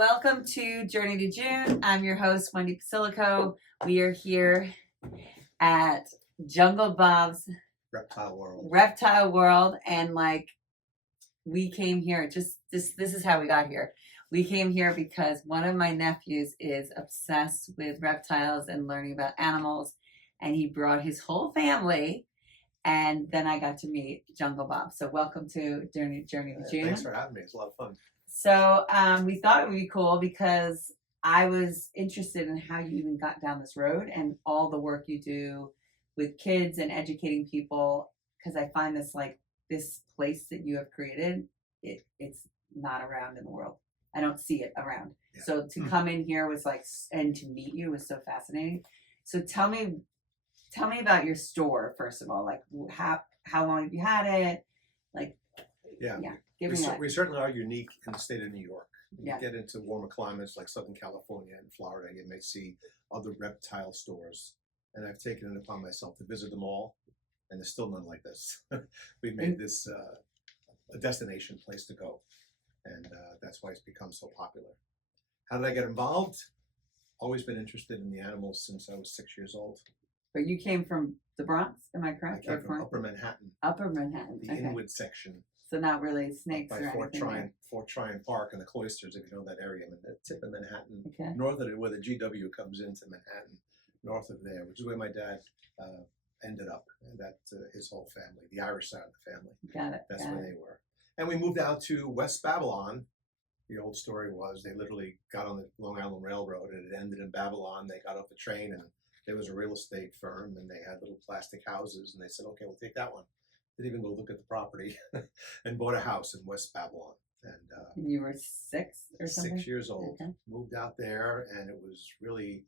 Welcome to Journey to June. I'm your host, Wendy Basilico. We are here at Jungle Bob's Reptile World, and we came here. This is how we got here. We came here because one of my nephews is obsessed with reptiles and learning about animals, and he brought his whole family. And then I got to meet Jungle Bob. So welcome to Journey to June. Thanks for having me. It's a lot of fun. So we thought it would be cool because I was interested in how you even got down this road and all the work you do with kids and educating people. Because I find this place that you have created, it's not around in the world. I don't see it around. Yeah. So to come in here was and to meet you was so fascinating. So tell me about your store first of all. How long have you had it? We certainly are unique in the state of New York. When you get into warmer climates like Southern California and Florida, you may see other reptile stores. And I've taken it upon myself to visit them all, and there's still none like this. We've made this a destination place to go, and that's why it's become so popular. How did I get involved? Always been interested in the animals since I was 6 years old. But you came from the Bronx, am I correct? I came from Upper Manhattan. Upper Manhattan. The Inwood section. So not really snakes by Fort Tryon Park and the Cloisters, if you know that area. I mean, the tip of Manhattan, north of it, where the GW comes into Manhattan, north of there, which is where my dad ended up, and that his whole family, the Irish side of the family. Got it. That's where they were. And we moved out to West Babylon. The old story was they literally got on the Long Island Railroad, and it ended in Babylon. They got off the train, and there was a real estate firm, and they had little plastic houses, and they said, okay, we'll take that one. Didn't even go look at the property and bought a house in West Babylon. And you were 6 or something? 6 years old. Okay. Moved out there, and it was really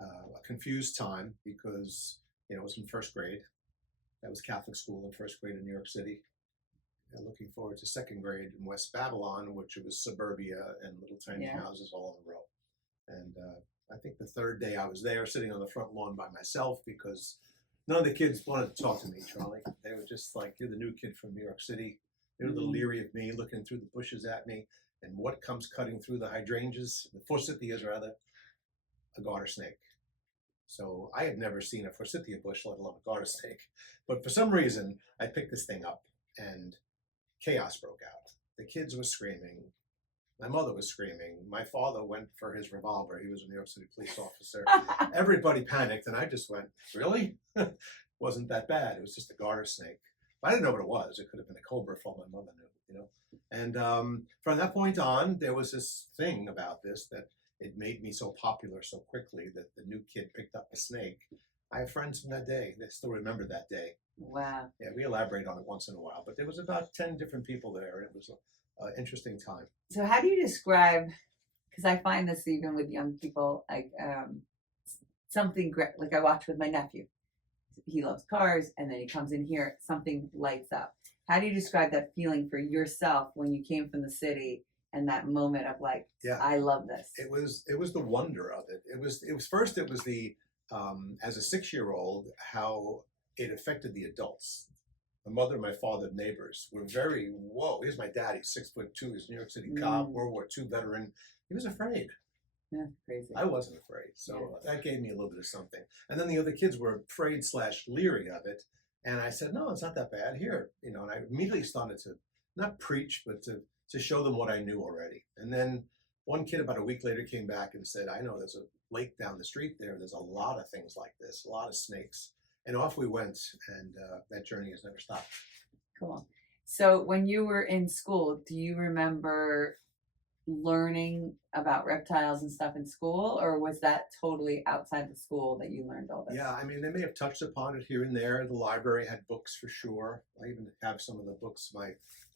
a confused time because, it was in first grade. That was Catholic school in first grade in New York City. And looking forward to second grade in West Babylon, which was suburbia and little tiny houses all in a row. And I think the third day I was there sitting on the front lawn by myself because none of the kids wanted to talk to me, Charlie. They were just like, you're the new kid from New York City. They were a little leery of me, looking through the bushes at me. And what comes cutting through the hydrangeas, the forsythias rather? A garter snake. So I had never seen a forsythia bush, let alone a garter snake. But for some reason, I picked this thing up and chaos broke out. The kids were screaming. My mother was screaming. My father went for his revolver. He was a New York City police officer. Everybody panicked, and I just went, really? Wasn't that bad. It was just a garter snake. But I didn't know what it was. It could have been a cobra for all my mother knew, And from that point on, there was this thing about this that it made me so popular so quickly that the new kid picked up a snake. I have friends from that day. They still remember that day. Wow. Yeah, we elaborate on it once in a while. But there was about 10 different people there. It was interesting time. So how do you describe, because I find this even with young people, something great, I watch with my nephew. He loves cars, and then he comes in here, something lights up. How do you describe that feeling for yourself when you came from the city and that moment of I love this? It was the wonder of it. It was the as a 6-year-old, how it affected the adults. My mother and my father, neighbors, were very, whoa, here's my dad, he's 6'2", he's a New York City cop, World War II veteran. He was afraid. Yeah, crazy. I wasn't afraid, so that gave me a little bit of something. And then the other kids were afraid / leery of it. And I said, no, it's not that bad here. And I immediately started to not preach, but to show them what I knew already. And then one kid about a week later came back and said, I know there's a lake down the street there. There's a lot of things like this, a lot of snakes. And off we went, and that journey has never stopped. Cool. So when you were in school, do you remember learning about reptiles and stuff in school, or was that totally outside the school that you learned all this? Yeah, I mean, they may have touched upon it here and there. The library had books for sure. I even have some of the books. My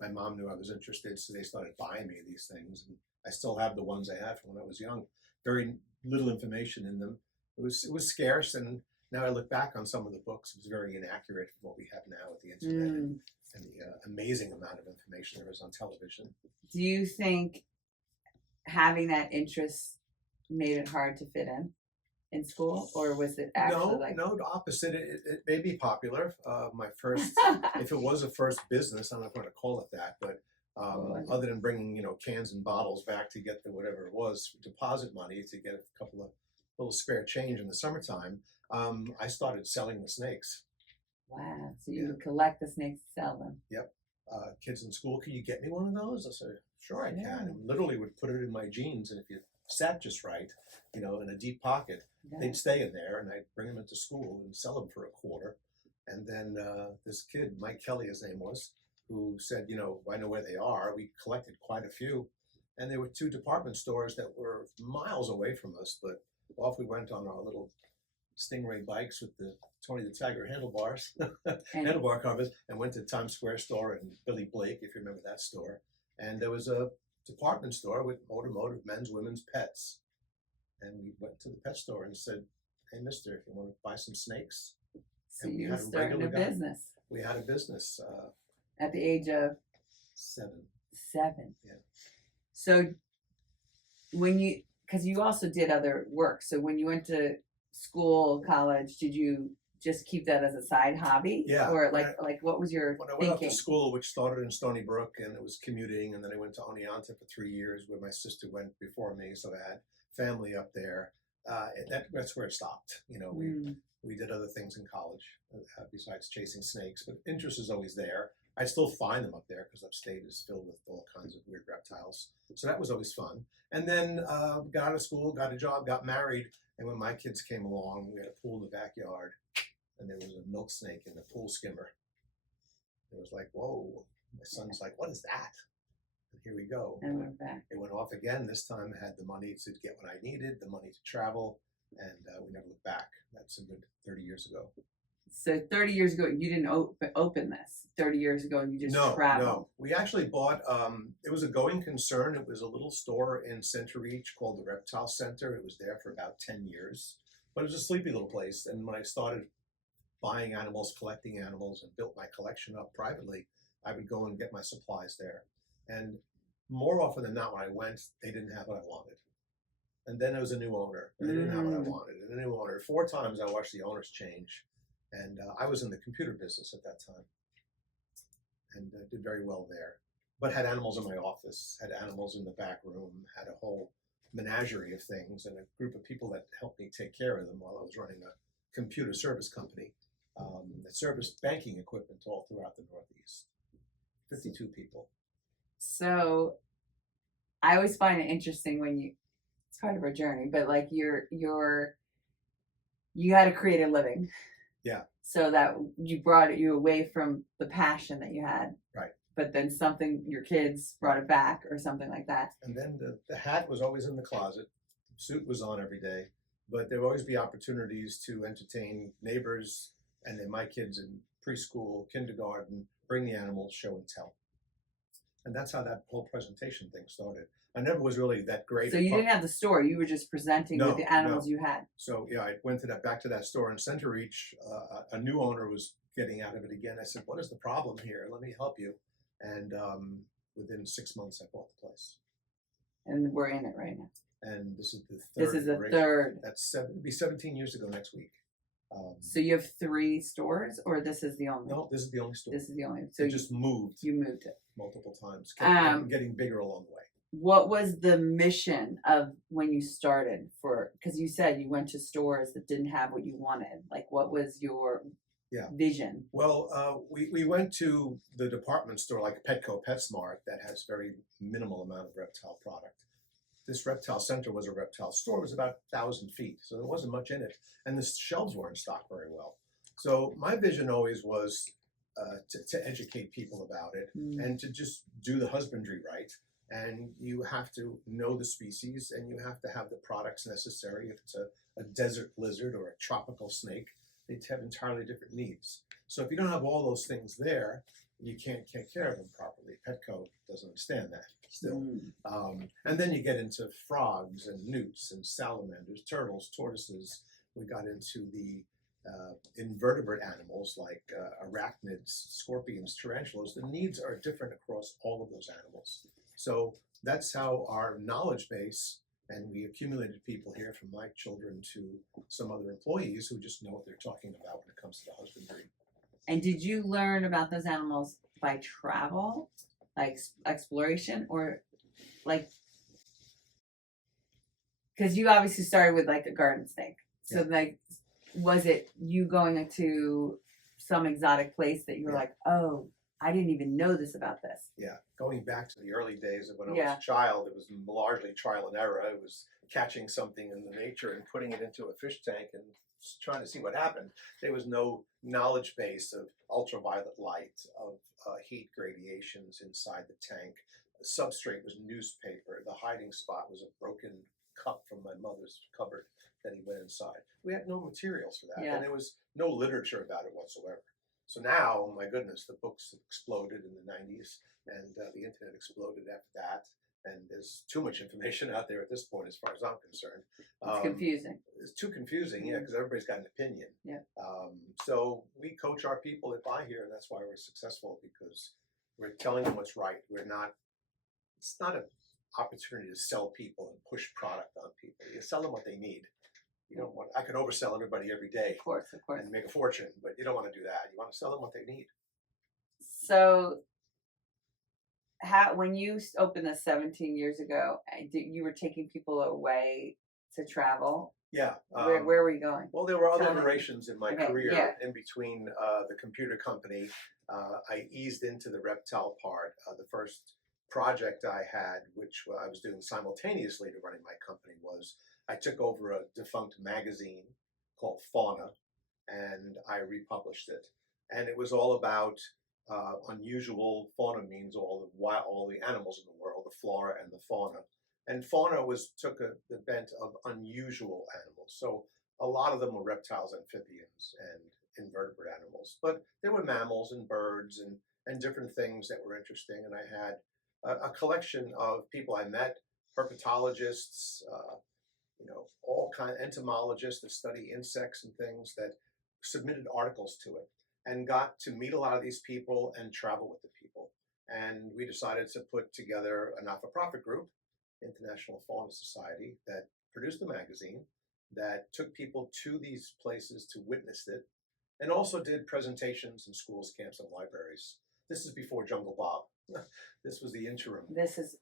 mom knew I was interested, so they started buying me these things. And I still have the ones I had from when I was young. Very little information in them. It was scarce, and now I look back on some of the books, it's very inaccurate for what we have now with the internet and the amazing amount of information there is on television. Do you think having that interest made it hard to fit in school, or was it actually No, the opposite. It may be popular. My first, if it was a first business, I'm not going to call it that, but other than bringing, you know, cans and bottles back to get the whatever it was, deposit money to get a couple of little spare change in the summertime, I started selling the snakes. Wow. So you would collect the snakes and sell them. Yep. Kids in school, can you get me one of those? I said, sure I Yeah. can. And literally would put it in my jeans, and if you sat just right, you know, in a deep pocket, they'd stay in there, and I'd bring them into school and sell them for a quarter. And then this kid, Mike Kelly, his name was, who said, you know, I know where they are. We collected quite a few. And there were 2 department stores that were miles away from us, but off we went on our little Stingray bikes with the Tony the Tiger handlebars, handlebar covers, and went to Times Square store and Billy Blake, if you remember that store. And there was a department store with automotive, men's, women's, pets. And we went to the pet store and said, hey, mister, if you want to buy some snakes. So and you were starting a business. We had a business. At the age of 7. 7. Yeah. So when you, because you also did other work. So when you went to school, college, did you just keep that as a side hobby? Yeah. Or like what was your When I went thinking? off to school, which started in Stony Brook, and it was commuting, and then I went to Oneonta for 3 years, where my sister went before me, so I had family up there. That's where it stopped. You know, we did other things in college besides chasing snakes, but interest is always there. I still find them up there because upstate is filled with all kinds of weird reptiles. So that was always fun. And then got out of school, got a job, got married, and when my kids came along, we had a pool in the backyard, and there was a milk snake in the pool skimmer. It was like, whoa. My son's like, what is that? And here we go. And went back. It went off again. This time I had the money to get what I needed, the money to travel, and we never looked back. That's a good 30 years ago. So 30 years ago, you didn't open this. 30 years ago, you just traveled. No, we actually bought, it was a going concern. It was a little store in Center Reach called the Reptile Center. It was there for about 10 years, but it was a sleepy little place. And when I started buying animals, collecting animals, and built my collection up privately, I would go and get my supplies there. And more often than not, when I went, they didn't have what I wanted. And then there was a new owner, and they didn't have what I wanted. And a new owner. 4 times I watched the owners change. And I was in the computer business at that time, and did very well there. But had animals in my office, had animals in the back room, had a whole menagerie of things, and a group of people that helped me take care of them while I was running a computer service company that serviced banking equipment all throughout the Northeast. 52 people. So I always find it interesting when it's part of our journey, but like you had to create a living. Yeah. So that you brought you away from the passion that you had. Right. But then your kids brought it back or something like that. And then the hat was always in the closet. The suit was on every day. But there would always be opportunities to entertain neighbors, and then my kids in preschool, kindergarten, bring the animals, show and tell. And that's how that whole presentation thing started. I never was really that great. So you didn't have the store; you were just presenting with the animals you had. So yeah, I went back to that store in Center Reach. A new owner was getting out of it again. I said, "What is the problem here? Let me help you." And within 6 months, I bought the place. And we're in it right now. And this is the third. This is the iteration. third. It'll be 17 years ago next week. So you have 3 stores, or this is the only? No, this is the only store. This is the only. So you just moved. You moved it multiple times, getting bigger along the way. What was the mission of when you started? Because you said you went to stores that didn't have what you wanted. Like, what was your vision? Well, we went to the department store like Petco, PetSmart, that has very minimal amount of reptile product. This reptile center was a reptile store. It was about 1,000 feet, so there wasn't much in it. And the shelves weren't stocked very well. So my vision always was to educate people about it and to just do the husbandry right. And you have to know the species, and you have to have the products necessary. If it's a desert lizard or a tropical snake, they have entirely different needs. So if you don't have all those things there, you can't take care of them properly. Petco doesn't understand that still. And then you get into frogs and newts and salamanders, turtles, tortoises. We got into the invertebrate animals like arachnids, scorpions, tarantulas. The needs are different across all of those animals. So that's how our knowledge base, and we accumulated people here from my children to some other employees who just know what they're talking about when it comes to the husbandry. And did you learn about those animals by travel? like exploration, or like, because you obviously started with like a garden snake. So like, was it you going to some exotic place that you were like, oh, I didn't even know this about this? Yeah, going back to the early days of when I was a child, it was largely trial and error. It was catching something in the nature and putting it into a fish tank and trying to see what happened. There was no knowledge base of ultraviolet light, of heat gradations inside the tank. The substrate was newspaper. The hiding spot was a broken cup from my mother's cupboard that he went inside. We had no materials for that, and there was no literature about it whatsoever. So now, oh my goodness, the books exploded in the 90s, and the internet exploded after that. And there's too much information out there at this point, as far as I'm concerned. It's confusing. It's too confusing, because everybody's got an opinion. Yeah. So we coach our people at Buy Here, and that's why we're successful, because we're telling them what's right. We're not. It's not an opportunity to sell people and push product on people. You sell them what they need. You don't want. I can oversell everybody every day, of course, and make a fortune, but you don't want to do that. You want to sell them what they need. So, when you opened this 17 years ago, you were taking people away to travel? Yeah. Where were you going? Well, there were other iterations in my career. In between the computer company, I eased into the reptile part. The first project I had, which I was doing simultaneously to running my company, was I took over a defunct magazine called Fauna, and I republished it. And it was all about unusual. Fauna means all the animals in the world, the flora and the fauna. And fauna took the bent of unusual animals. So a lot of them were reptiles, amphibians, and invertebrate animals. But there were mammals and birds and different things that were interesting. And I had a collection of people I met, herpetologists, all kind of entomologists that study insects and things, that submitted articles to it, and got to meet a lot of these people and travel with the people. And we decided to put together a not-for-profit group, International Fauna Society, that produced the magazine, that took people to these places to witness it, and also did presentations in schools, camps, and libraries. This is before Jungle Bob. This was the interim. This is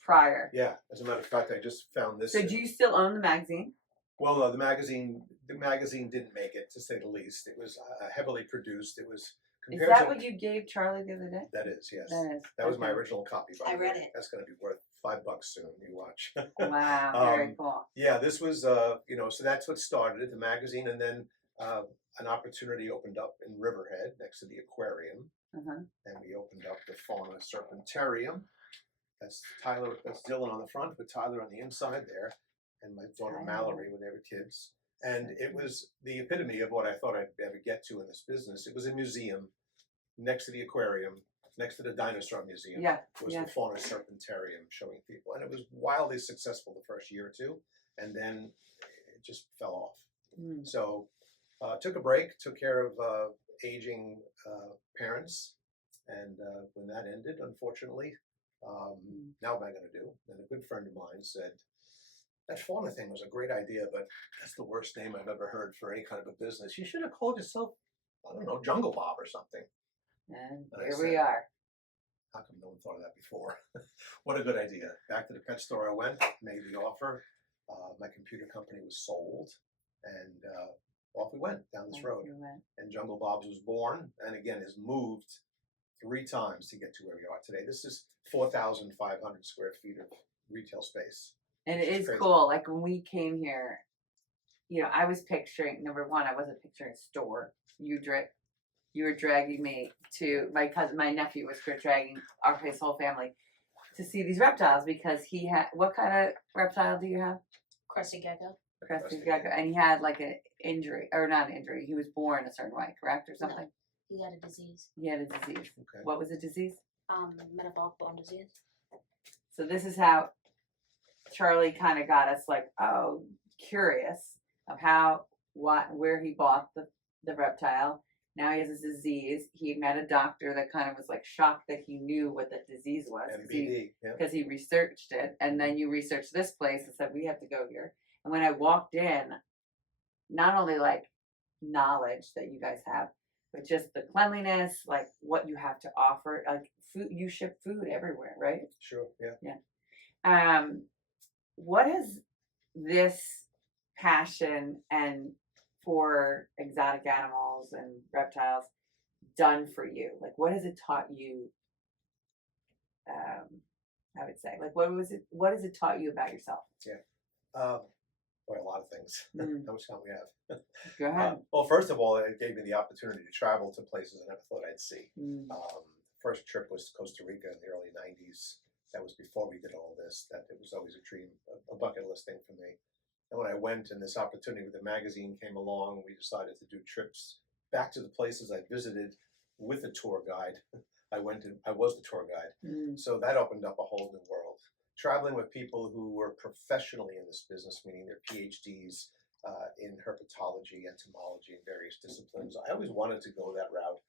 prior. Yeah, as a matter of fact, I just found this. So do you still own the magazine? Well, no, the magazine didn't make it, to say the least. It was heavily produced. It was. Is that what you gave Charlie the other day? That is, yes. That was my original copy. I read it. That's going to be worth $5 soon. You watch. Wow, very cool. Yeah, this was, so that's what started it, the magazine, and then an opportunity opened up in Riverhead next to the aquarium, and we opened up the Fauna Serpentarium. That's Tyler. That's Dylan on the front, with Tyler on the inside there, and my daughter Mallory when they were kids. And it was the epitome of what I thought I'd ever get to in this business. It was a museum next to the aquarium, next to the dinosaur museum. Was the Fauna Serpentarium, showing people, and it was wildly successful the first year or two, and then it just fell off. So took a break, took care of aging parents, and when that ended, unfortunately, now what am I going to do? And a good friend of mine said, that fauna thing was a great idea, but that's the worst name I've ever heard for any kind of a business. You should have called yourself, I don't know, Jungle Bob or something. And here we are. How come no one thought of that before? What a good idea. Back to the pet store I went, made the offer. My computer company was sold, and off we went down this road. And Jungle Bob's was born, and again has moved 3 times to get to where we are today. This is 4,500 square feet of retail space. And it is cool. Like when we came here, I was picturing, number one, I wasn't picturing a store. You were dragging me to, my nephew was dragging his whole family to see these reptiles, because he had, what kind of reptile do you have? Crested gecko. Crested gecko. And he had like an injury, or not an injury, he was born a certain way, correct, or something? No, he had a disease. He had a disease. Okay. What was the disease? Metabolic bone disease. So this is how Charlie kind of got us curious of where he bought the reptile. Now he has this disease. He met a doctor that kind of was like shocked that he knew what the disease was. MBD, because he researched it. And then you researched this place and said, we have to go here. And when I walked in, not only like knowledge that you guys have, but just the cleanliness, like what you have to offer, like food, you ship food everywhere, right? Sure. Yeah. What has this passion and for exotic animals and reptiles done for you? Like, what has it taught you? I would say, like, what has it taught you about yourself? Boy, a lot of things. Mm. How much time we have? Go ahead. Well, first of all, it gave me the opportunity to travel to places I never thought I'd see. Mm. First trip was to Costa Rica in the early '90s. That was before we did all this. That it was always a dream, a bucket list thing for me. And when I went, and this opportunity with the magazine came along, we decided to do trips back to the places I visited with a tour guide. I was the tour guide. Mm. So that opened up a whole new world. Traveling with people who were professionally in this business, meaning their PhDs in herpetology, entomology, and various disciplines. I always wanted to go that route,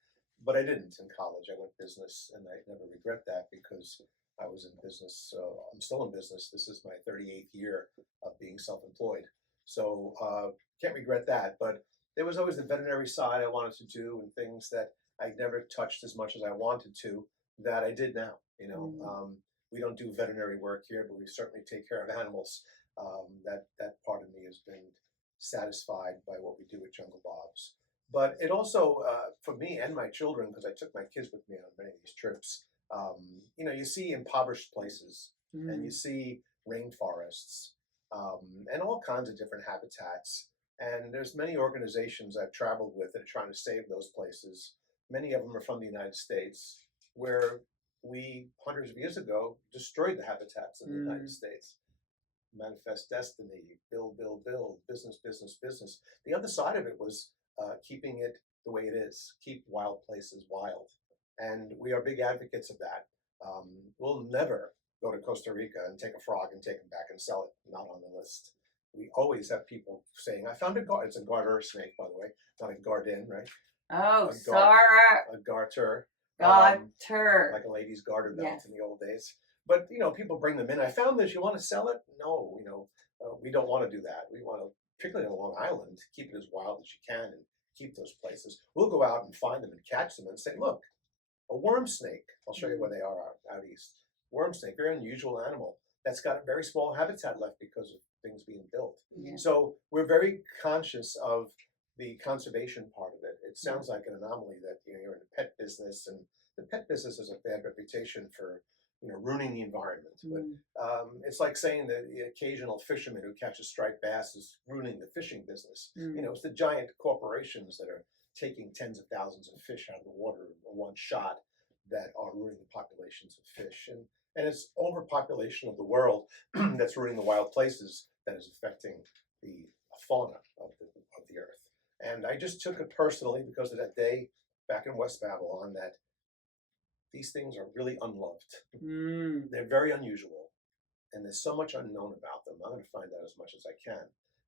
but I didn't in college. I went business, and I never regret that because I was in business. I'm still in business. This is my 38th year of being self-employed. So can't regret that. But there was always the veterinary side I wanted to do, and things that I never touched as much as I wanted to that I did now. You know, we don't do veterinary work here, but we certainly take care of animals. That part of me has been satisfied by what we do at Jungle Bob's. But it also, for me and my children, because I took my kids with me on many of these trips, you know, you see impoverished places, and you see rainforests, and all kinds of different habitats. And there's many organizations I've traveled with that are trying to save those places. Many of them are from the United States, where we, hundreds of years ago, destroyed the habitats in the United States. Manifest destiny, build, business, business, business. The other side of it was keeping it the way it is, keep wild places wild. And we are big advocates of that. We'll never go to Costa Rica and take a frog and take it back and sell it, not on the list. We always have people saying, I found it's a garter snake, by the way, not a garden, right? Oh, Sarah. A garter. Garter. Like a lady's garter belt Yes. in the old days. But, you know, people bring them in. I found this. You want to sell it? No, you know, we don't want to do that. We want to, particularly on Long Island, keep it as wild as you can and keep those places. We'll go out and find them and catch them and say, look, a worm snake. I'll show you where they are out east. Worm snake, very unusual animal that's got a very small habitat left because of things being built. Yeah. So we're very conscious of the conservation part of it. It sounds like an anomaly that, you know, you're in the pet business, and the pet business has a bad reputation for, you know, ruining the environment. But it's like saying that the occasional fisherman who catches striped bass is ruining the fishing business. You know, it's the giant corporations that are taking tens of thousands of fish out of the water in one shot that are ruining the populations of fish. And it's overpopulation of the world that's ruining the wild places that is affecting the fauna of the earth. And I just took it personally because of that day back in West Babylon that these things are really unloved. They're very unusual, and there's so much unknown about them. I'm going to find out as much as I can.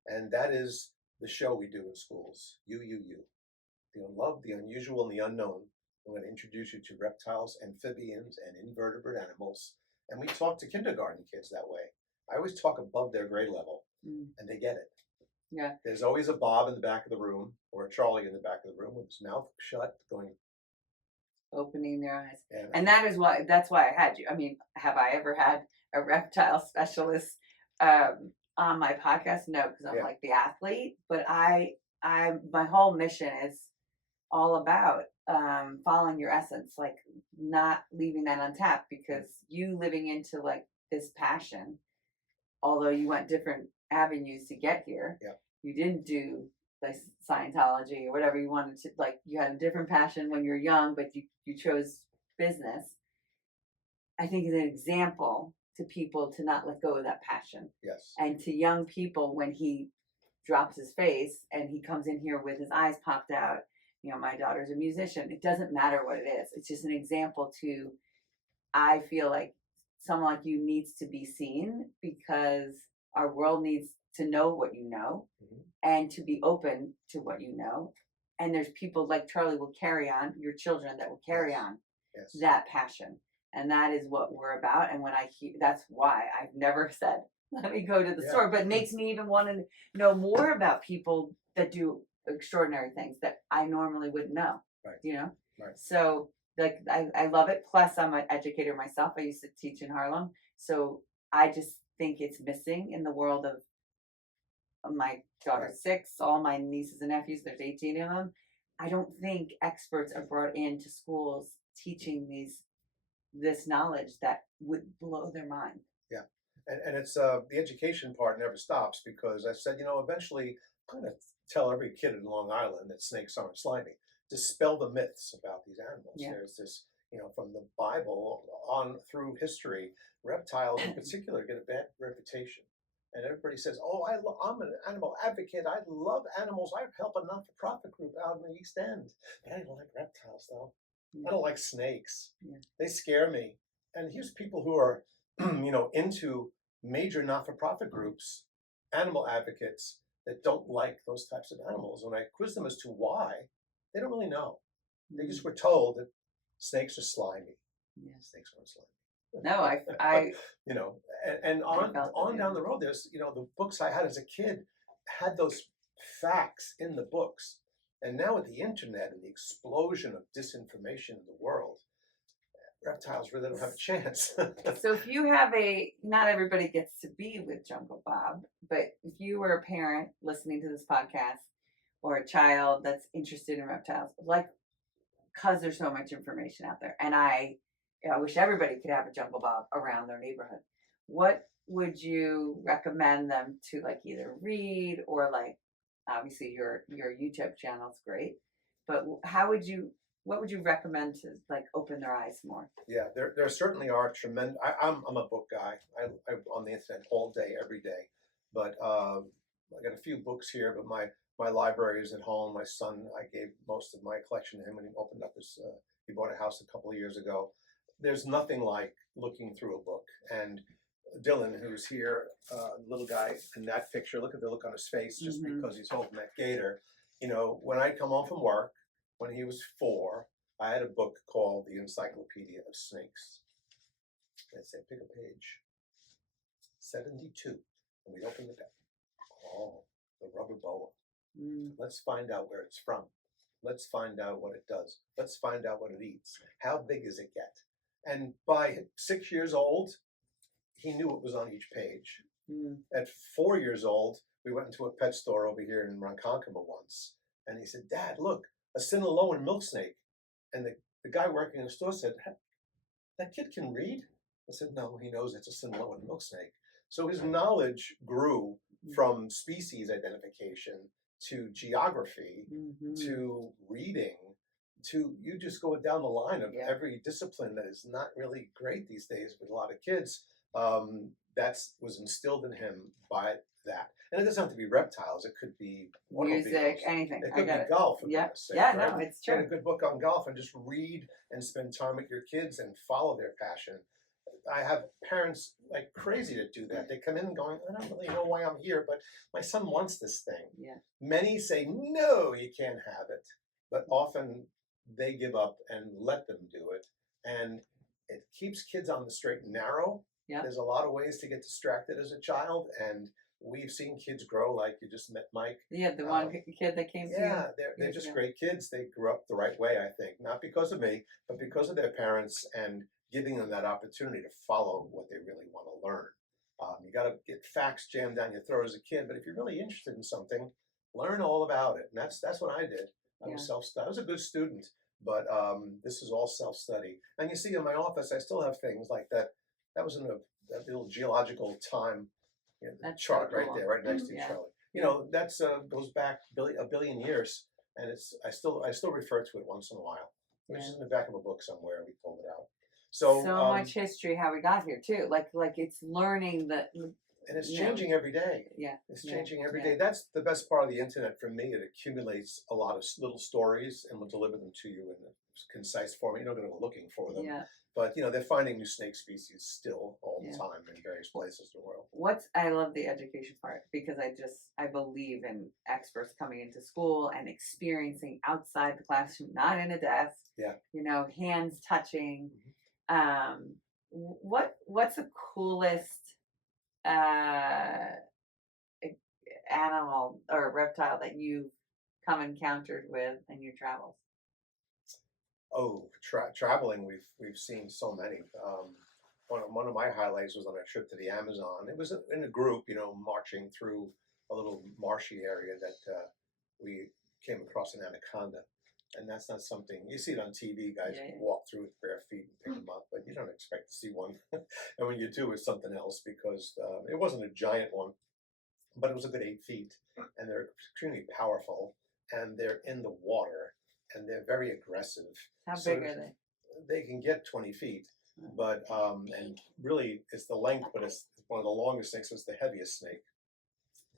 And that is the show we do in schools, You. The unloved, the unusual, and the unknown. I'm going to introduce you to reptiles, amphibians, and invertebrate animals. And we talk to kindergarten kids that way. I always talk above their grade level, and they get it. Yeah. There's always a Bob in the back of the room, or a Charlie in the back of the room with his mouth shut, going, opening their eyes. And that's why I had you. I mean, have I ever had a reptile specialist on my podcast? No, because I'm like the athlete. But my whole mission is all about following your essence, like not leaving that untapped, because you living into like this passion, although you went different avenues to get here. You didn't do like Scientology or whatever you wanted to, like you had a different passion when you were young, but you chose business. I think is an example to people to not let go of that passion. Yes. And to young people, when he drops his face and he comes in here with his eyes popped out, you know, my daughter's a musician. It doesn't matter what it is. It's just an example to, I feel like someone like you needs to be seen, because our world needs to know what you know, and to be open to what you know. And there's people like Charlie will carry on, your children that will carry on that passion. And that is what we're about. And when I hear, that's why I've never said, let me go to the store, but it makes me even want to know more about people that do extraordinary things that I normally wouldn't know. Right. You know? Right. So like I love it. Plus I'm an educator myself. I used to teach in Harlem. So I just think it's missing in the world of my daughter's 6, all my nieces and nephews, there's 18 of them. I don't think experts are brought into schools teaching this knowledge that would blow their mind. Yeah, and it's the education part never stops because I said, eventually I'm going to tell every kid in Long Island that snakes aren't slimy. Dispel the myths about these animals. Yeah. There's this, from the Bible on through history, reptiles in particular get a bad reputation. And everybody says, "Oh, I'm an animal advocate. I love animals. I help a not-for-profit group out in the East End, but I don't like reptiles, though. I don't like snakes. Yeah. They scare me." And here's people who are, into major not-for-profit groups, animal advocates that don't like those types of animals. When I quiz them as to why, they don't really know. They just were told that snakes are slimy. Yeah. Snakes aren't slimy. No, I And on felt it, yeah. down the road, there's the books I had as a kid had those facts in the books, and now with the internet and the explosion of disinformation in the world, reptiles really don't have a chance. So if you have not everybody gets to be with Jungle Bob, but if you were a parent listening to this podcast or a child that's interested in reptiles, because there's so much information out there, and I wish everybody could have a Jungle Bob around their neighborhood. What would you recommend them to either read or obviously your YouTube channel is great, but what would you recommend to open their eyes more? Yeah, there certainly are tremendous. I'm a book guy. I'm on the internet all day, every day. But I got a few books here. But my library is at home. My son, I gave most of my collection to him when he opened up his. He bought a house a couple of years ago. There's nothing like looking through a book. And Dylan, who's here, little guy in that picture. Look at the look on his face, just because he's holding that gator. When I come home from work, when he was 4. I had a book called The Encyclopedia of Snakes. Let's say, pick a page. 72. And we opened it up. Oh, the rubber boa. Let's find out where it's from. Let's find out what it does. Let's find out what it eats. How big does it get? And by 6 years old, he knew what was on each page. At 4 years old, we went into a pet store over here in Ronkonkoma once. And he said, "Dad, look, a Sinaloan milk snake." And the guy working in the store said, "That kid can read?" I said, "No, he knows it's a Sinaloan milk snake." So his knowledge grew from species identification to geography to reading to you just go down the line of every discipline that is not really great these days with a lot of kids. That was instilled in him by that. And it doesn't have to be reptiles. It could be music, anything. It could be golf. Yeah, right? No, it's true. Get a good book on golf and just read and spend time with your kids and follow their passion. I have parents like crazy to do that. They come in going, "I don't really know why I'm here, but my son wants this thing." Yeah. Many say, "No, you can't have it." But often they give up and let them do it. And it keeps kids on the straight and narrow. Yeah. There's a lot of ways to get distracted as a child. And we've seen kids grow, like you just met Mike. Yeah, the one kid that came to you. Yeah, they're just great kids. They grew up the right way, I think. Not because of me, but because of their parents and giving them that opportunity to follow what they really want to learn. You got to get facts jammed down your throat as a kid, but if you're really interested in something, learn all about it. And that's what I did. I was self-study. I was a good student, but this is all self-study. And you see in my office, I still have things like that. That was in that little geological time chart right there, right next to each other. That's goes back a billion years, and I still refer to it once in a while. Which is in the back of a book somewhere. We pulled it out. So much history how we got here too. Like it's learning that. And it's changing every day. Yeah. It's changing every day. That's the best part of the internet for me. It accumulates a lot of little stories and will deliver them to you in a concise form. You're not going to go looking for them. Yeah. But they're finding new snake species still all the time in various places in the world. I love the education part because I believe in experts coming into school and experiencing outside the classroom, not in a desk. Yeah. Hands touching. What's the coolest animal or reptile that you've come encountered with in your travels? Oh, traveling, we've seen so many. One of my highlights was on a trip to the Amazon. It was in a group, marching through a little marshy area that we came across an anaconda. And that's not something you see it on TV. Guys Yeah, yeah. walk through with bare feet and pick them up, but you don't expect to see one. And when you do, it's something else because it wasn't a giant one, but it was a good 8 feet, and they're extremely powerful, and they're in the water, and they're very aggressive. How So big are they? they can get 20 feet, but and really it's the length, but it's one of the longest snakes. So it's the heaviest snake.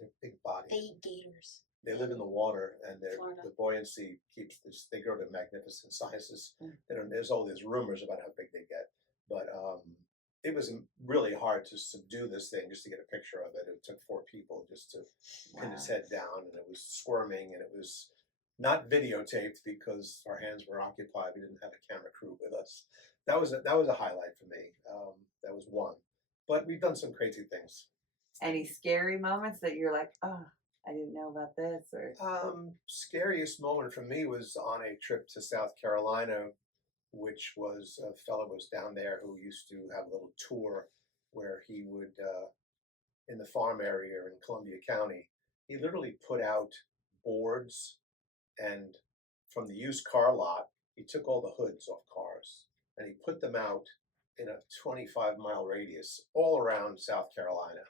They're big bodies. They eat gators. They live in the water, and Florida. the buoyancy keeps this. They grow to magnificent sizes. Mm. There's all these rumors about how big they get, but it was really hard to subdue this thing just to get a picture of it. It took 4 people just to pin its head down, and it was squirming, and it was not videotaped because our hands were occupied. We didn't have a camera crew with us. That was a highlight for me. That was one, but we've done some crazy things. Any scary moments that you're like, oh, I didn't know about this, or Scariest moment for me was on a trip to South Carolina, which was a fellow was down there who used to have a little tour where he would, in the farm area in Columbia County, he literally put out boards, and from the used car lot, he took all the hoods off cars and he put them out in a 25-mile radius all around South Carolina.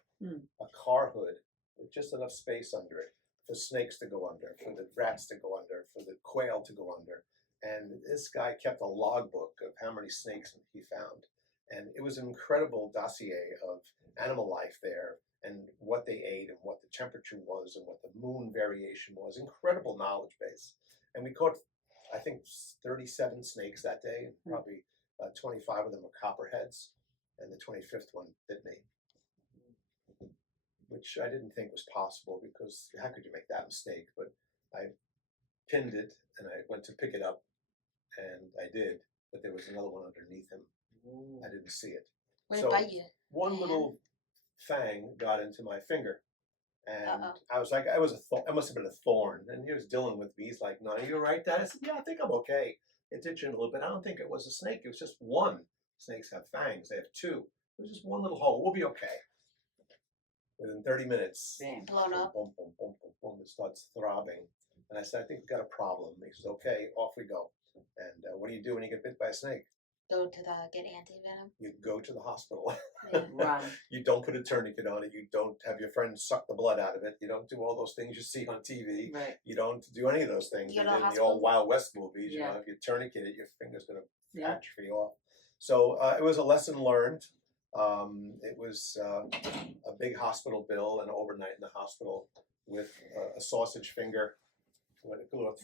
A car hood with just enough space under it for snakes to go under, for the rats to go under, for the quail to go under. And this guy kept a logbook of how many snakes he found. And it was an incredible dossier of animal life there and what they ate and what the temperature was and what the moon variation was. Incredible knowledge base. And we caught, I think, 37 snakes that day. Probably 25 of them were copperheads. And the 25th one bit me, which I didn't think was possible because how could you make that mistake? But I pinned it and I went to pick it up, and I did, but there was another one underneath him. I didn't see it. What did So it bite you? one Hand? little fang got into my finger, and Uh-oh. I was like, it must have been a thorn. And he was dealing with me. He's like, "No, are you all right, Dad?" I said, "Yeah, I think I'm okay. It's itching a little bit. I don't think it was a snake. It was just one. Snakes have fangs. They have 2. It was just one little hole. We'll be okay." Within 30 minutes, damn. Blown up. boom, boom, boom, boom, boom, it starts throbbing. And I said, "I think we've got a problem." He says, "Okay, off we go." And what do you do when you get bit by a snake? Go to get anti-venom. You go to the hospital. Yeah. Run. You don't put a tourniquet on it. You don't have your friend suck the blood out of it. You don't do all those things you see on TV. Right. You don't do any of those things. You You go to did the in the old hospital? Wild West movies. Yeah. If you tourniquet it, your finger's going to Yeah. atrophy off. So it was a lesson learned. It was a big hospital bill and overnight in the hospital with a sausage finger. So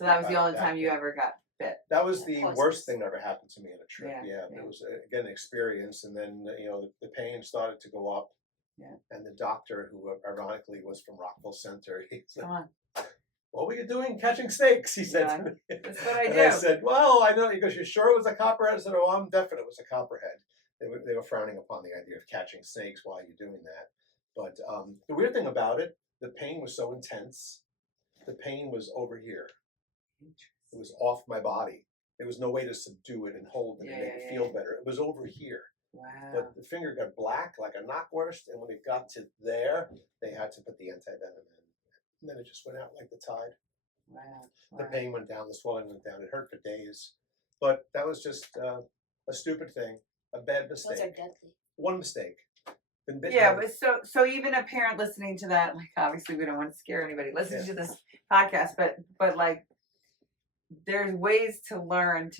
that was the only time you ever got bit. That was the Poisonous. worst thing that ever happened to me on a trip. Yeah, Yeah, yeah. it was again an experience, and then the pain started to go up. Yeah. And the doctor, who ironically was from Rockville Center, he said, Come on. "What were you doing catching snakes?" He said Yeah, to me. that's what I And do. I said, "Well, I know." He goes, "You sure it was a copperhead?" I said, "Oh, I'm definite it was a copperhead." They were frowning upon the idea of catching snakes while you're doing that. But the weird thing about it, the pain was so intense. The pain was over here. It was off my body. There was no way to subdue it and hold it and make it feel better. It was over here. Wow. But the finger got black like a knockwurst, and when it got to there, they had to put the anti-venom in. And then it just went out like the tide. Wow. The pain went down, the swelling went down. It hurt for days. But that was just a stupid thing, a bad Those mistake. are deadly. One mistake. Been bitten Yeah, by- but so even a parent listening to that, like obviously we don't want to scare anybody listening to this podcast, but like there's ways to learn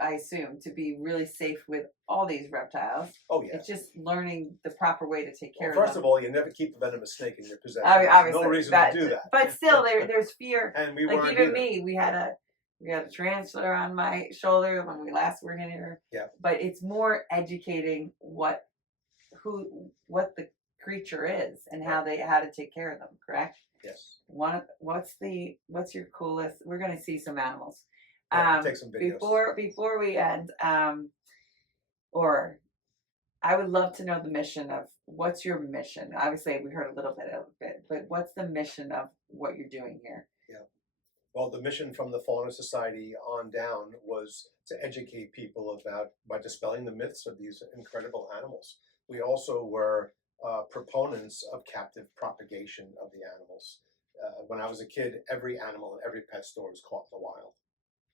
I assume to be really safe with all these reptiles. Oh, yeah. It's just learning the proper way to take care Well, of first them. of all, you never keep a venomous snake in your possession. I mean, There's obviously, no reason to do that. But still, there's fear. And we Like weren't even either. me, we had a tarantula on my shoulder when we last were in here. Yeah. But it's more educating what the creature is and how to take care of them. Correct. Yes. What's your coolest? We're gonna see some animals. Yeah, take some videos. Before we end, or I would love to know the mission of what's your mission. Obviously, we heard a little bit of it, but what's the mission of what you're doing here? Yeah. Well, the mission from the Fauna Society on down was to educate people about by dispelling the myths of these incredible animals. We also were proponents of captive propagation of the animals. When I was a kid, every animal in every pet store was caught in the wild.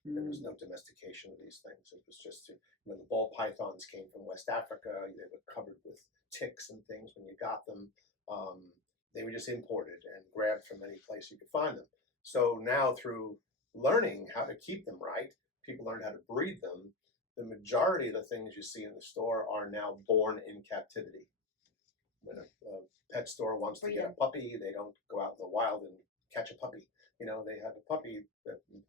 There was no domestication of these things. It was just, the ball pythons came from West Africa. They were covered with ticks and things when you got them. They were just imported and grabbed from any place you could find them. So now through learning how to keep them right, people learned how to breed them. The majority of the things you see in the store are now born in captivity. When a pet store wants to get a puppy, they don't go out in the wild and catch a puppy. They have a puppy.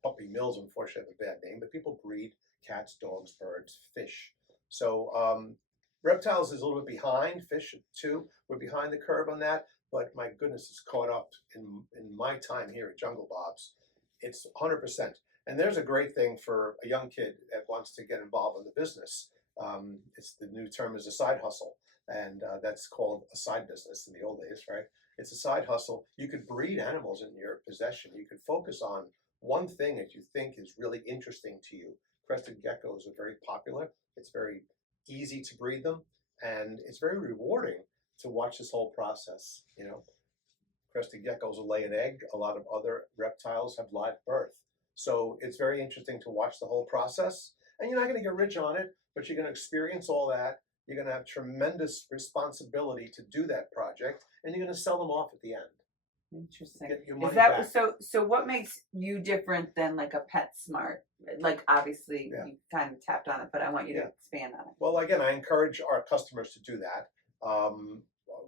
Puppy mills, unfortunately, have a bad name, but people breed cats, dogs, birds, fish. So reptiles is a little bit behind. Fish too. We're behind the curve on that. But my goodness, it's caught up in my time here at Jungle Bob's. It's 100%. And there's a great thing for a young kid that wants to get involved in the business. It's the new term is a side hustle, and that's called a side business in the old days, right? It's a side hustle. You could breed animals in your possession. You could focus on one thing that you think is really interesting to you. Crested geckos are very popular. It's very easy to breed them, and it's very rewarding to watch this whole process. Crested geckos will lay an egg. A lot of other reptiles have live birth. So it's very interesting to watch the whole process. And you're not going to get rich on it, but you're going to experience all that. You're going to have tremendous responsibility to do that project, and you're going to sell them off at the end. Interesting. Get your money Is that back. so? What makes you different than like a PetSmart? Like obviously you kind of tapped on it, but I want you to expand on it. Well, again, I encourage our customers to do that.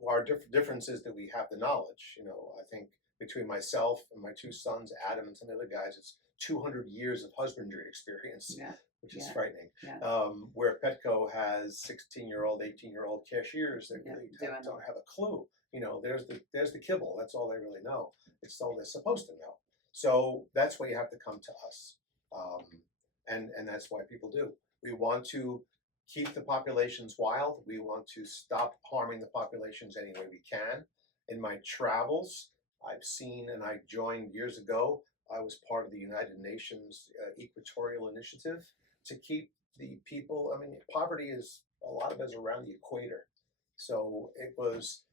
Our difference is that we have the knowledge. I think between myself and my two sons, Adam and some of the other guys, it's 200 years of husbandry experience, which is frightening. Where Petco has 16-year-old, 18-year-old cashiers that really don't have a clue. There's the kibble. That's all they really know. It's all they're supposed to know. So that's why you have to come to us, and that's why people do. We want to keep the populations wild. We want to stop harming the populations any way we can. In my travels, I've seen, and I joined years ago, I was part of the United Nations Equatorial Initiative to keep the people, poverty is, a lot of it is around the equator. So it was,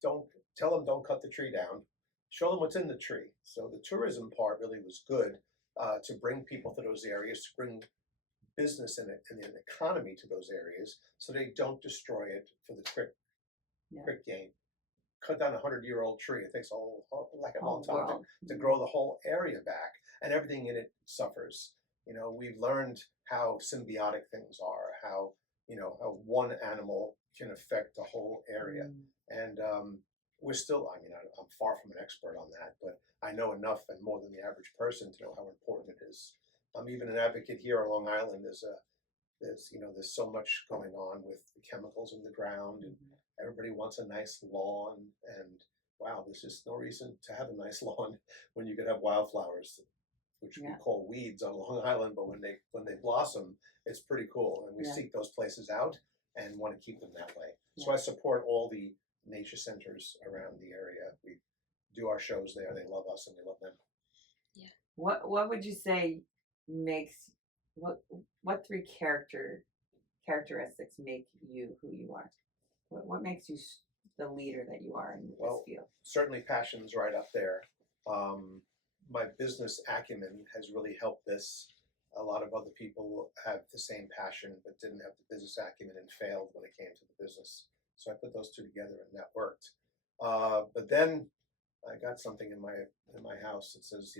don't tell them don't cut the tree down, show them what's in the tree. So the tourism part really was good to bring people to those areas, to bring business and an economy to those areas, so they don't destroy it for the quick gain. Cut down a 100-year-old tree. It takes a long time to grow the whole area back, and everything in it suffers. We've learned how symbiotic things are, how one animal can affect the whole area, and we're still. I'm far from an expert on that, but I know enough and more than the average person to know how important it is. I'm even an advocate here on Long Island. There's so much going on with the chemicals in the ground, and everybody wants a nice lawn. And wow, there's just no reason to have a nice lawn when you could have wildflowers, which we call weeds on Long Island. But when they blossom, it's pretty cool. And we seek those places out and want to keep them that way. So I support all the nature centers around the area. We do our shows there. They love us and we love them. Yeah. What would you say makes what three characteristics make you who you are? What makes you the leader that you are in this field? Certainly passion's right up there. My business acumen has really helped this. A lot of other people have the same passion but didn't have the business acumen and failed when it came to the business. So I put those two together and that worked. But then I got something in my house that says,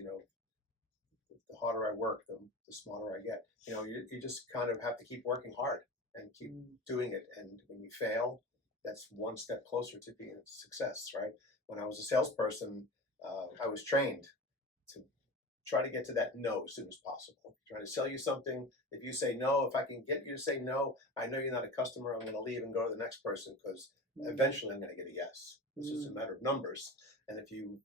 the harder I work, the smarter I get. You just kind of have to keep working hard and keep doing it. And when you fail, that's one step closer to being a success, right? When I was a salesperson, I was trained to try to get to that no as soon as possible. Trying to sell you something. If you say no, if I can get you to say no, I know you're not a customer. I'm going to leave and go to the next person because eventually I'm going to get a yes. It's just a matter of numbers. And if you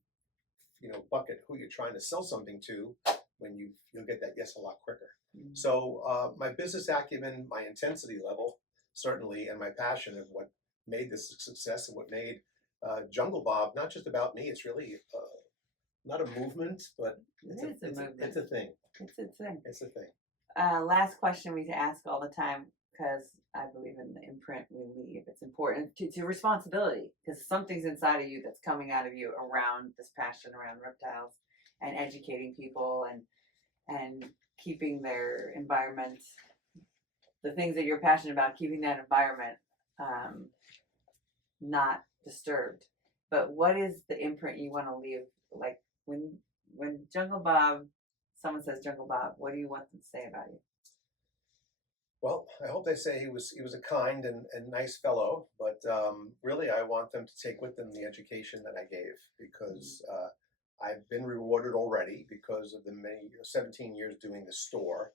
bucket who you're trying to sell something to, when you'll get that yes a lot quicker. So my business acumen, my intensity level, certainly, and my passion of what made this a success and what made Jungle Bob not just about me. It's really not a movement, but It is a movement. it's a thing. It's a thing. It's a thing. Last question we ask all the time, because I believe in the imprint we leave. It's important to responsibility, because something's inside of you that's coming out of you around this passion around reptiles and educating people and keeping their environment, the things that you're passionate about, keeping that environment not disturbed. But what is the imprint you want to leave? Like when Jungle Bob, someone says Jungle Bob, what do you want them to say about you? Well, I hope they say he was a kind and nice fellow, but really I want them to take with them the education that I gave, because I've been rewarded already because of the 17 years doing the store,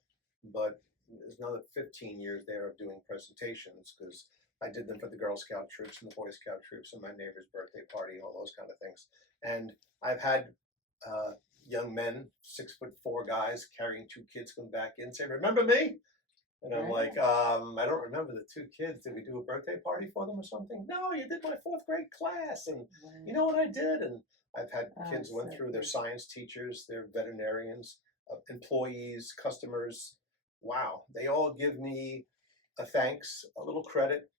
but there's another 15 years there of doing presentations, because I did them for the Girl Scout troops and the Boy Scout troops and my neighbor's birthday party and all those kind of things. And I've had young men, 6'4" guys carrying 2 kids come back in and say, "Remember me?" And I'm like, I don't remember the 2 kids. Did we do a birthday party for them or something? No, you did my 4th grade class, and you know what I did? And I've had kids went through, their science teachers, their veterinarians, employees, customers. Wow, they all give me a thanks, a little credit,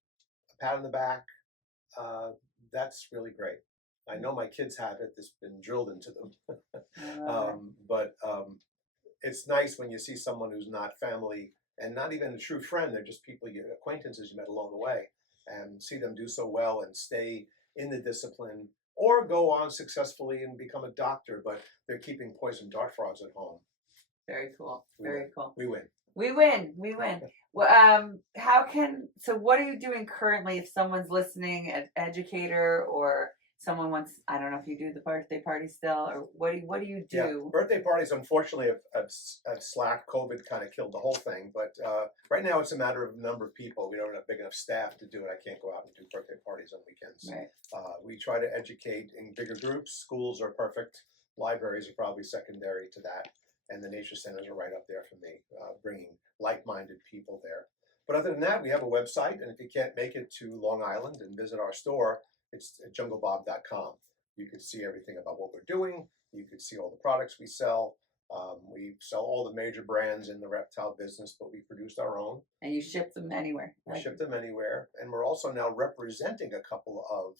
a pat on the back. That's really great. I know my kids have it. It's been drilled into them. But it's nice when you see someone who's not family and not even a true friend. They're just people, acquaintances you met along the way, and see them do so well and stay in the discipline or go on successfully and become a doctor, but they're keeping poison dart frogs at home. Very cool. Very cool. We win. We win. We win. Well, so what are you doing currently if someone's listening, an educator or someone wants, I don't know if you do the birthday party still, or what do you do? Yeah, birthday parties, unfortunately, have slacked. COVID kind of killed the whole thing. But right now, it's a matter of number of people. We don't have big enough staff to do it. I can't go out and do birthday parties on weekends. Right. We try to educate in bigger groups. Schools are perfect. Libraries are probably secondary to that. And the nature centers are right up there for me, bringing like-minded people there. But other than that, we have a website. And if you can't make it to Long Island and visit our store, it's at junglebob.com. You could see everything about what we're doing. You could see all the products we sell. We sell all the major brands in the reptile business, but we produced our own. And you ship them anywhere. We ship them anywhere. And we're also now representing a couple of,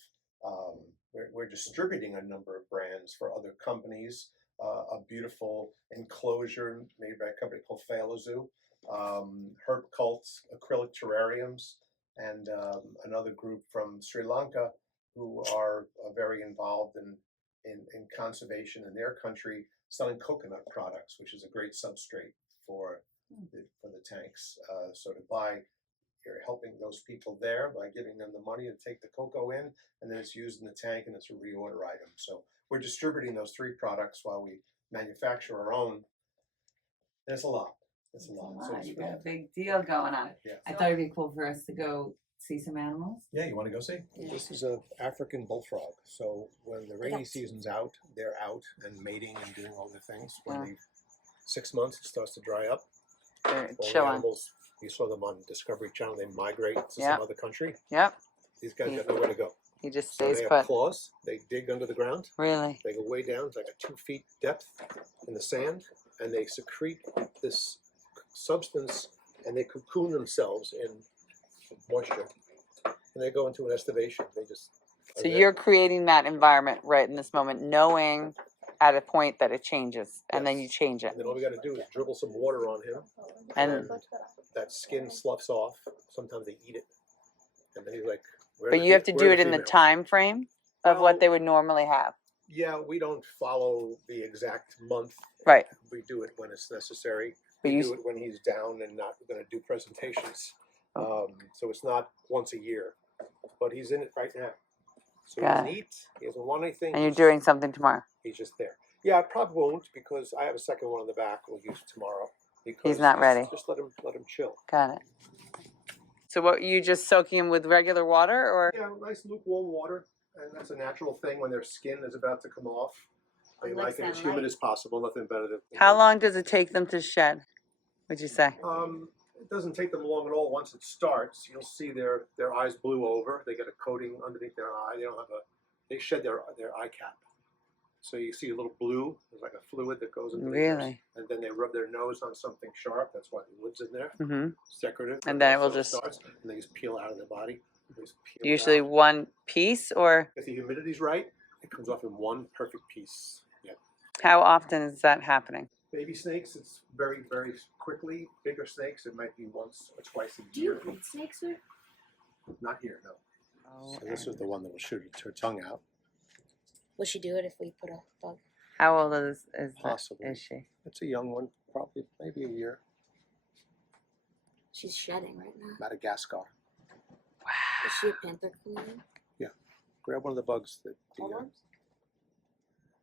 we're distributing a number of brands for other companies. A beautiful enclosure made by a company called Zoo, Herp Cults, acrylic terrariums, and another group from Sri Lanka who are very involved in conservation in their country, selling coconut products, which is a great substrate for the tanks. So you're helping those people there by giving them the money to take the cocoa in, and then it's used in the tank and it's a reorder item. So we're distributing those 3 products while we manufacture our own. There's a lot. It's a lot. So You got a big deal going on. Yeah. I thought it'd be cool for us to go see some animals. Yeah, you want to go see? Yeah. This is an African bullfrog. So when the rainy season's out, they're out and mating and doing all the things. When they 6 months, it starts to dry up. They're all chilling. The animals, you saw them on Discovery Channel. They migrate to some other country. Yep. These guys got nowhere to go. He just So stays they put. have claws. They dig under the ground. Really? They go way down. It's like a 2 feet depth in the sand, and they secrete this substance, and they cocoon themselves in moisture, and they go into an estivation. They just. So you're creating that environment right in this moment, knowing at a point that it changes, and then you change it. And then all we got to do is dribble some water on him, And that skin sloughs off. Sometimes they eat it, and then he's like. But you have to do it in the time frame of what they would normally have. Yeah, we don't follow the exact month. Right. We do it when it's necessary. But We do it when he's down and not going to do presentations. So it's not once a year, but he's in it right now. So he doesn't eat. He doesn't want anything. And you're doing something tomorrow. He's just there. Yeah, I probably won't, because I have a second one in the back we'll use tomorrow. He's not ready. Just let him chill. Got it. So what, you just soaking him with regular water, or? Yeah, nice lukewarm water, and that's a natural thing when their skin is about to come off. They like it as humid as possible. Nothing better than. How long does it take them to shed, would you say? It doesn't take them long at all. Once it starts, you'll see their eyes blue over. They get a coating underneath their eye. They don't have they shed their eye cap. So you see a little blue, there's like a fluid that goes into the Really? ears. And then they rub their nose on something sharp. That's why the wood's in there. Mm-hmm. It's decorative. And then it will So just starts, and they just peel out of their body. They just peel it usually out. one piece, or If the humidity's right, it comes off in one perfect piece. Yeah. how often is that happening? Baby snakes, it's very, very quickly. Bigger snakes, it might be once or twice a Do you year. breed snakes, sir? Not here, no. Oh, So this is the one that will shoot her tongue out. Would she do it if we put a bug? how old is Possibly. is she? It's a young one, probably maybe a year. She's shedding right now. Madagascar. Is she a panther queen? Grab one of the bugs that Hold on.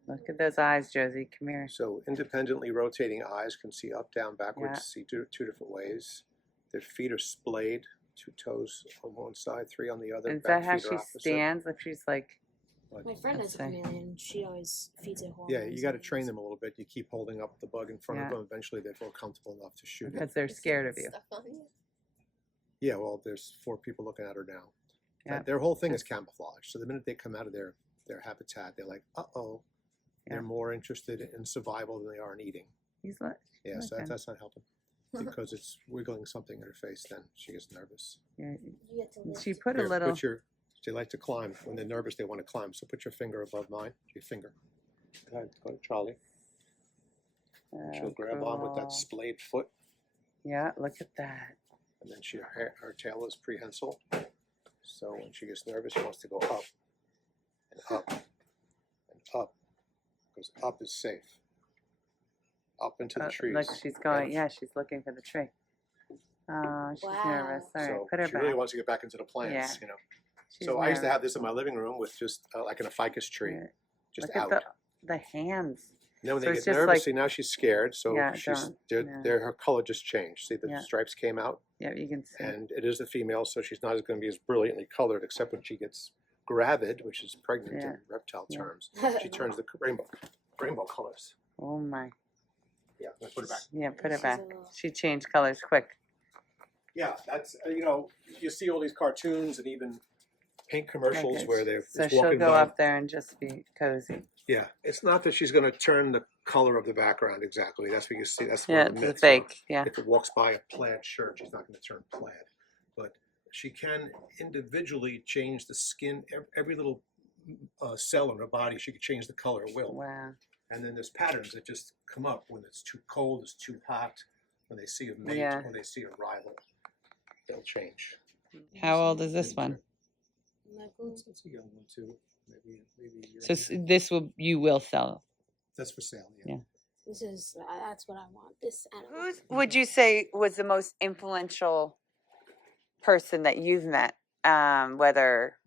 Look at those eyes, Josie. Come here. So independently rotating eyes can see up, down, backwards, see two different ways. Their feet are splayed, 2 toes on one side, 3 on the other. Is Back that how feet are she opposite. stands? If she's like, But, My friend Let's has a see. chameleon. She always feeds it hormones. yeah, you got to train them a little bit. You keep holding up the bug in front Yeah. of them. Eventually, they feel comfortable enough to shoot it. because they're scared of you. Stuff on you. Yeah, well, there's 4 people looking at her now. Yeah. Their whole thing is camouflage. So the minute they come out of their habitat, they're like, uh-oh. Yeah. They're more interested in survival than they are in eating. He's like, Yeah, so Okay. that's not helping. Because it's wiggling something in her face, then she gets nervous. yeah. You get to lift. She put a Here, little. they like to climb. When they're nervous, they want to climb. So put your finger above mine. Your finger. Go ahead, Charlie. She'll grab on with that cool. splayed foot, Yeah, look at that. and then her tail is prehensile. So when she gets nervous, she wants to go up and up and up, because up is safe. Up into the trees. Look, she's going. And Yeah, she's looking for the tree. Oh, she's Wow. nervous. All right, so put her she back. really wants to get back into the plants, Yeah. you know. She's So I used to nervous. have this in my living room with just like in a ficus tree, Yeah. just Look out. at the hands. And then when So they it's get just nervous, like- see now she's scared. So Yeah, she's don't- yeah. her color just changed. See the Yeah. stripes came out, Yeah, you can see. and it is the female, so she's not going to be as brilliantly colored, except when she gets gravid, which is pregnant Yeah. in reptile Yeah. terms. She turns the rainbow colors. Oh my. Yeah, let's put it back. Yeah, put it She's back. a little- She changed colors quick. Yeah, that's you see all these cartoons and even paint commercials Okay, where they're So it's she'll walking go by. up there and just be cozy. Yeah, it's not that she's going to turn the color of the background exactly. That's what you see. That's one Yeah, of the it's myths. fake. Yeah. If it walks by a plaid shirt, she's not going to turn plaid. But she can individually change the skin. Every little cell in her body, she can change the color at will. Wow. And then there's patterns that just come up when it's too cold, it's too hot, when they see a mate, Yeah. when they see a rival, they'll change. How old is this one? It's a young one too. Maybe a year. So you will sell. That's for sale. Yeah. This is that's what I want. This animal. Who would you say was the most influential person that you've met? Whether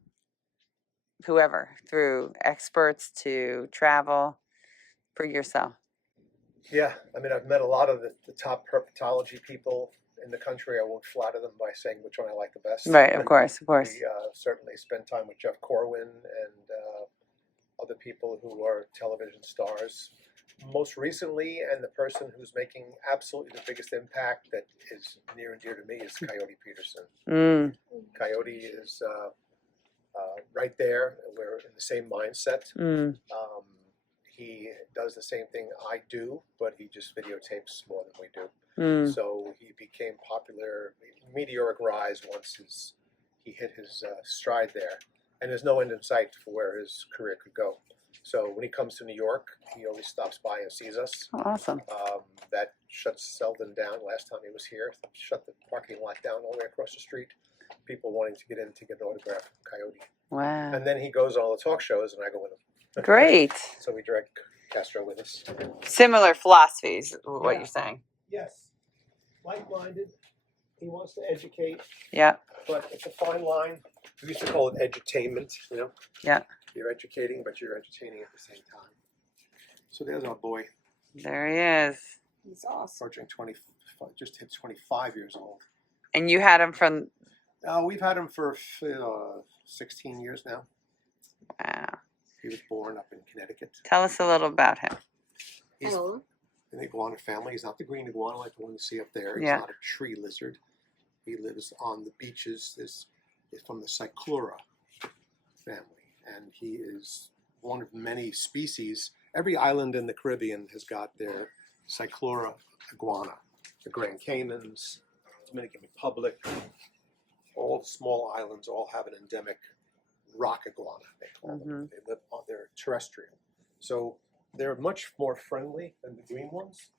whoever, through experts to travel, for yourself. Yeah, I mean, I've met a lot of the top herpetology people in the country. I won't flatter them by saying which one I like the best. Right, of course, of course. We certainly spend time with Jeff Corwin and other people who are television stars. Most recently, and the person who's making absolutely the biggest impact that is near and dear to me is Coyote Peterson. Mm, Coyote is right there. We're in the same mindset. mm, He does the same thing I do, but he just videotapes more than we do. mm. So he became popular, meteoric rise once he hit his stride there. And there's no end in sight for where his career could go. So when he comes to New York, he always stops by and sees us. Oh, awesome. That shuts Selden down. Last time he was here, shut the parking lot down all the way across the street. People wanting to get in to get an autograph from Coyote. Wow. And then he goes on all the talk shows, and I go with him. Great. So we direct Castro with us. Similar philosophies, what Yeah. you're saying. Yes, like-minded. He wants to educate, Yeah. but it's a fine line. We used to call it edutainment, you know? Yeah. You're educating, but you're entertaining at the same time. So there's our boy, There he is. He's awesome. approaching 20, just hit 25 years old. And you had him from, We've had him for 16 years now. wow. He was born up in Connecticut. Tell us a little about him. He's Hello. an iguana family. He's not the green iguana like the one you see up there. He's Yeah. not a tree lizard. He lives on the beaches. This is from the Cyclura family, and he is one of many species. every island in the Caribbean has got their Cyclura iguana. The Grand Caymans, Dominican Republic, all the small islands all have an endemic rock iguana, they call them. They live on, they're terrestrial. So they're much more friendly than the green ones.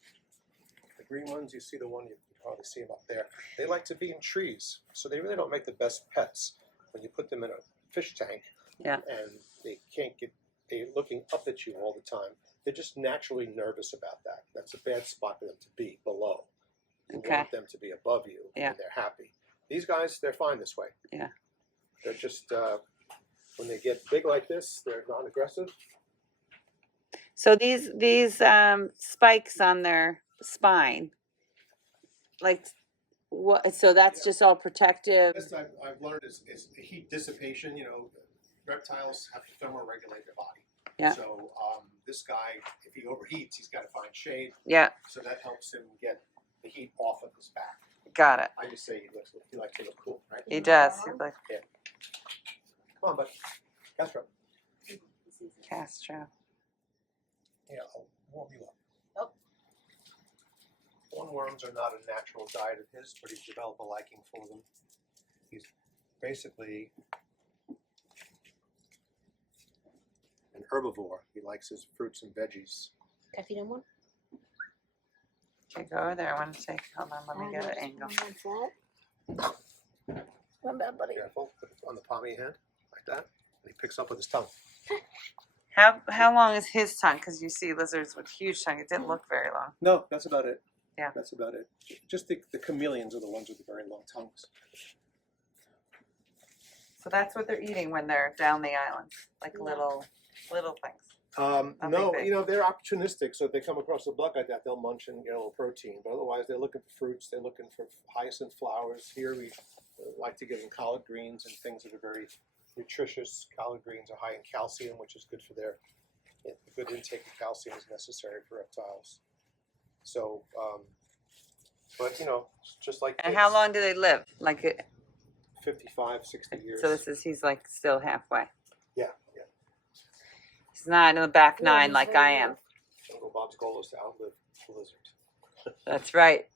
The green ones, you see the one, you probably see them up there. They like to be in trees, so they really don't make the best pets. When you put them in a fish tank, and they can't get, they're looking up at you all the time. They're just naturally nervous about that. That's a bad spot for them to be, below. You want them to be above you, and they're happy. These guys, they're fine this way. Yeah. They're just, when they get big like this, they're non-aggressive. So these spikes on their spine, like what? So that's just all protective. Best I've learned is heat dissipation. You know, reptiles have to thermoregulate their body. Yeah. So this guy, if he overheats, he's got to find shade. Yeah. So that helps him get the heat off of his back. Got it. I just say he likes to look cool, right? He does. He's like Come on, bud. Castro. Castro. Yeah, I'll warm you up. Hornworms are not a natural diet of his, but he's developed a liking for them. He's basically an herbivore. He likes his fruits and veggies. Can I feed him one? Okay, go over there. I want to take. Hold on, let me get an angle. One bad buddy. Careful, put it on the palm of your hand, like that. And he picks up with his tongue. How long is his tongue? Because you see lizards with huge tongue. It didn't look very long. No, that's about it. Yeah. That's about it. Just the chameleons are the ones with the very long tongues. So that's what they're eating when they're down the island, like little things. No, big. you know, they're opportunistic, so if they come across a bug like that, they'll munch and get a little protein. But otherwise, they're looking for fruits, they're looking for hyacinth flowers. Here we like to give them collard greens and things that are very nutritious. Collard greens are high in calcium, which is good for their, a good intake of calcium is necessary for reptiles. So, but you know, just like And kids, how long do they live? Like 55, 60 years. so he's like still halfway. Yeah, yeah. He's not in the back Yeah, nine he's like very I am. Uncle Bob's goal is to outlive the lizard. That's right.